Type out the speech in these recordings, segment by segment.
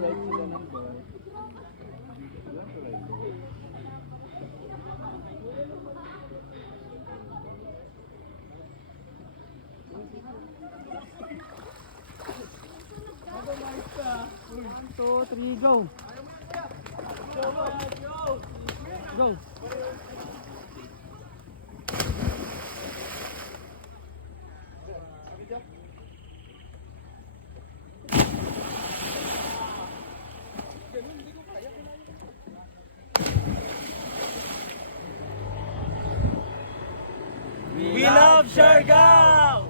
One, two, three, go. Go. We love Siargao!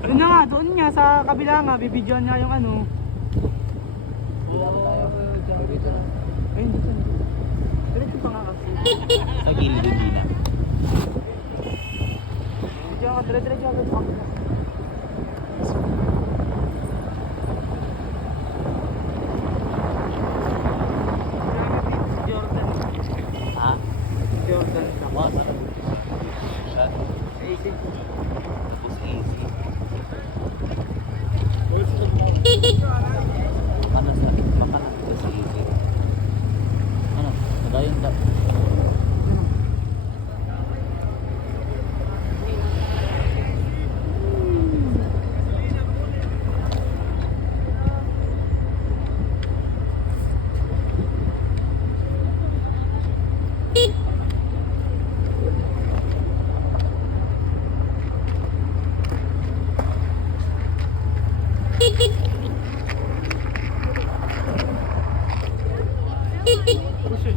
Doon na nga, doon nga sa kabila nga, bibidyoan nga yung ano. Ayun, dito. Diretso pa nga kasi. Sa gilid hindi na. Diyan ka, dire-diretso agad pa. Jordan. Ha? Jordan. Wasa. Easy. Tapos easy. Makana sa easy. Ano? Nadayon da. Proszę,